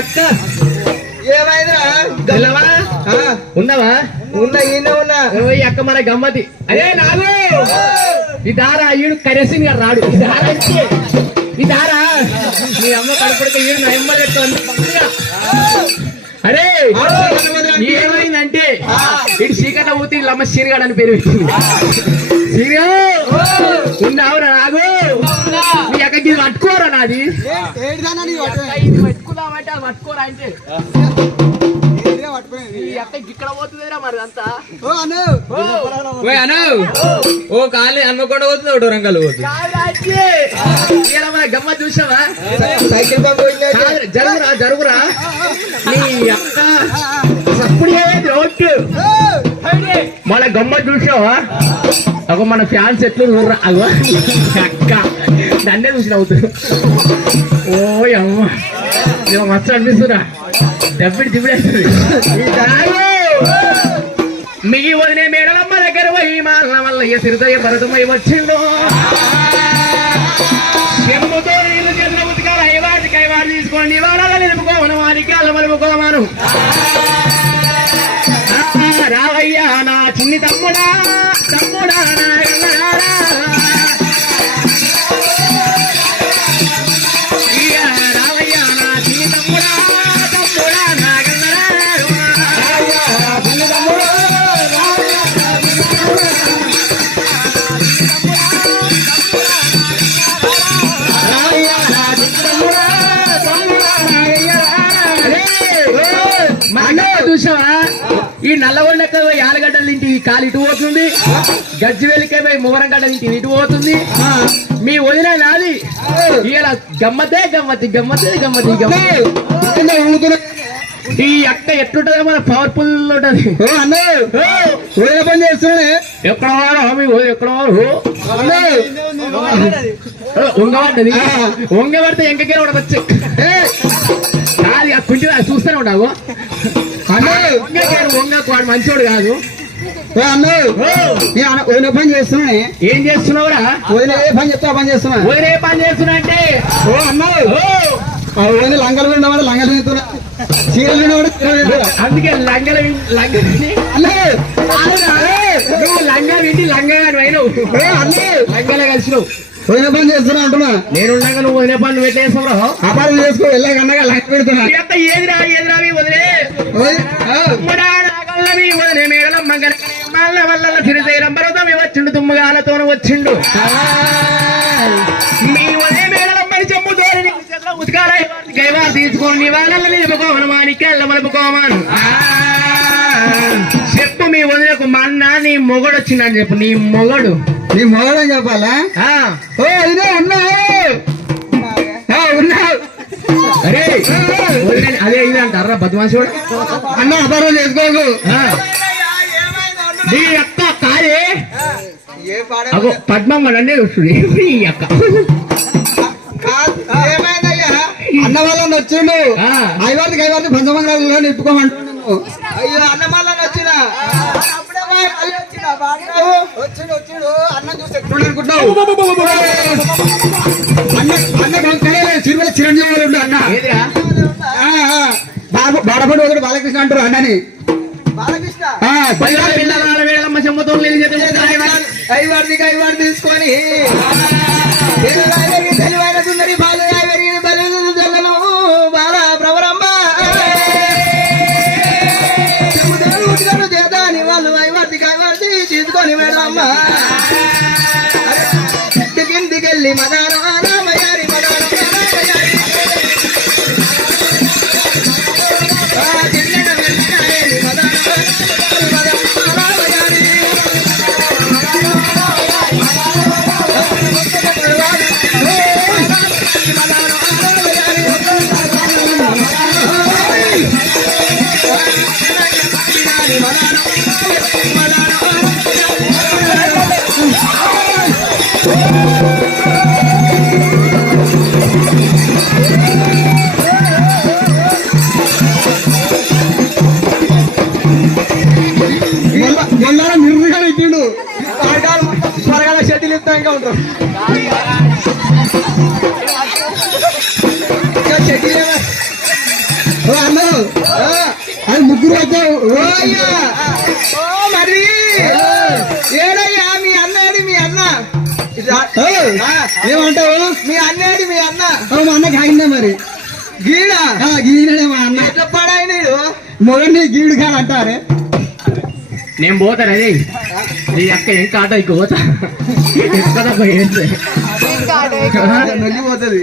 అక్క ఏమైందిరా తెల్లవా ఉన్నావా? ఉన్నా ఈయన ఉన్నా. ఈ అక్క మన గమ్మతి. అదే నాగు ఈ దారా ఈడు కరేసింది గారు రాడు. ఈ దారా నీ అమ్మ కడుపుడితే ఈడు నా అమ్మ చెప్తాను. అరే ఏమైందంటే ఇటు చీకట ఊతి లమ్మ సీనిగాడు అని పేరు పెట్టింది. సీనిగా ఉన్నావురా నాగు? నీ అక్కకి ఇది పట్టుకోరా నాది ఇది పట్టుకుందామంటే అది పట్టుకోరా అంటే ఇక్కడ పోతుందిరా మరి అంతా. ఓ కాలే హన్మకొండ పోతుంది, ఒకటి వరంగల్ పోతుంది. మన గమ్మ చూసావా? సైకిల్ పంప్ జరుగురా జరుగురా నీ అక్క సప్పుడు రోడ్డు మన గమ్మ చూసావా? అగో మన ఫ్యాన్స్ ఎట్లు చూడరా? అగో అక్క నన్నే చూసిన అవుతుంది. ఓ అమ్మ మస్తు అనిపిస్తున్నా. దబ్బిడి దిబ్బడేస్తుంది. మిగి వదిలే మేడలమ్మ దగ్గర పోయి మాల వల్ల సిరిదయ్య భరతమై వచ్చిందో చెంబుతో నీళ్ళు చేసిన ఉతికాలు ఐవాటి కైవాడు తీసుకోండి వాడాల నిలుపుకోమను వారికి అల్ల మలుపుకోమను. రావయ్యా నా చిన్ని తమ్ముడా తమ్ముడా నా రావయ్యా నా చిన్ని తమ్ముడా తమ్ముడా నా చూసావా? ఈ నల్లగొండకి పోయి ఆలుగడ్డలు తింటే ఈ కాలు ఇటు పోతుంది, గజ్జివేలికే పోయి మూవరంగడ్డ తింటే ఇటు పోతుంది. మీ వదిన నాది ఇలా గమ్మతే గమ్మతి గమ్మతే గమ్మతి గమ్మతి. ఈ అక్క ఎట్లుంటదో మన పవర్ఫుల్ ఉంటది. వదిన పని చేస్తున్నానే. ఎక్కడ వాడు మీ ఎక్కడ వాడు ఉంగబడ్డది. ఉంగబడితే ఎంకకే ఉండవచ్చు. కాదు కొంచెం చూస్తూనే ఉన్నావు. వంగకు మంచోడు కాదు. వదిన పని చేస్తున్నానే. ఏం చేస్తున్నావురా? వదిన ఏ పని చెప్తా పని చేస్తున్నా. వదిన ఏ పని చేస్తున్నా అంటే వదిన లంగలు వినవాడు లంగలు వింటున్నా, చీరలు వినవాడు అందుకే లంగలు నువ్వు లంగా వింటి లంగా అయినావు. లంగలే కలిసినావు. వదిన పని చేస్తున్నా అంటున్నా. నేనున్నాక నువ్వు వదిన పని పెట్టేస్తావు. అపారం చేసుకో వెళ్ళాకన్నాగా లంగ పెడుతున్నా. ఏదిరా ఏదిరా మీ వదిలే వదిలే మేడలం మంగళ మల్ల వల్ల తిరిసేరం పర్వతం వచ్చిండు తుమ్మగాలతో వచ్చిండు. మీ వదిలే మేడలం పడి చెమ్ము దోరి ఉతకాల గైవాలు తీసుకోండి వాళ్ళని నిలుపుకోమను మానికెళ్ళ మలుపుకోమాను. చెప్పు మీ వదిలకు మన్న నీ మొగడు వచ్చిందని చెప్పు. నీ మొగడు నీ మొగడని చెప్పాలా? ఇదే ఉన్నావు ఉన్నావు. అరే అదే ఇది అంటారా బద్మాసి అన్న అపారం చేసుకోకు. నీ అక్క కాదే అగో పద్మమ్మ నన్నే వస్తుంది. ఈ అక్క అన్న వాళ్ళని వచ్చిండు. ఐవారికి ఐవారికి పంచమంగళ నిప్పుకోమంటున్నాను. అయ్యో అన్న వాళ్ళని వచ్చిన వచ్చిండు వచ్చిండు అన్న చూసి అనుకుంటున్నావు. అన్న చిరుమల చిరంజీవి ఉండు అన్న. బాడపడి ఒకటి బాలకృష్ణ అంటారు అన్నని. బాలకృష్ణ పిల్లల చెమ్మతో ఐవారికి ఐవారు తీసుకొని తెలివైన సుందరి బాల బాల ప్రవరమ్మ చేతాని వాళ్ళు ఐవారికి ఐవారి తీసుకొని వెళ్ళమ్మ. కిందికెళ్ళి మదారం రామయారి మదారం నిర్ణయం ఇచ్చిండు. త్వరగా షెడ్యూల్ ఇస్తా ఇంకా ఉంటారు. అది ముగ్గురు వచ్చావు ఓ అయ్యా మరి ఏడయ్యా మీ అన్నాడు మీ అన్న ఏమంటావు మీ అన్నాడు మీ అన్న మా అన్నకి ఆగిందా మరి గీడా గీడనే మా అన్న ఎట్లా పడాయి మొగని గీడు కాదు అంటారే నేను పోతాను అదే నీ అక్క ఏం కాట ఇక పోతా ఎక్కడ పోయింది నొల్లిపోతుంది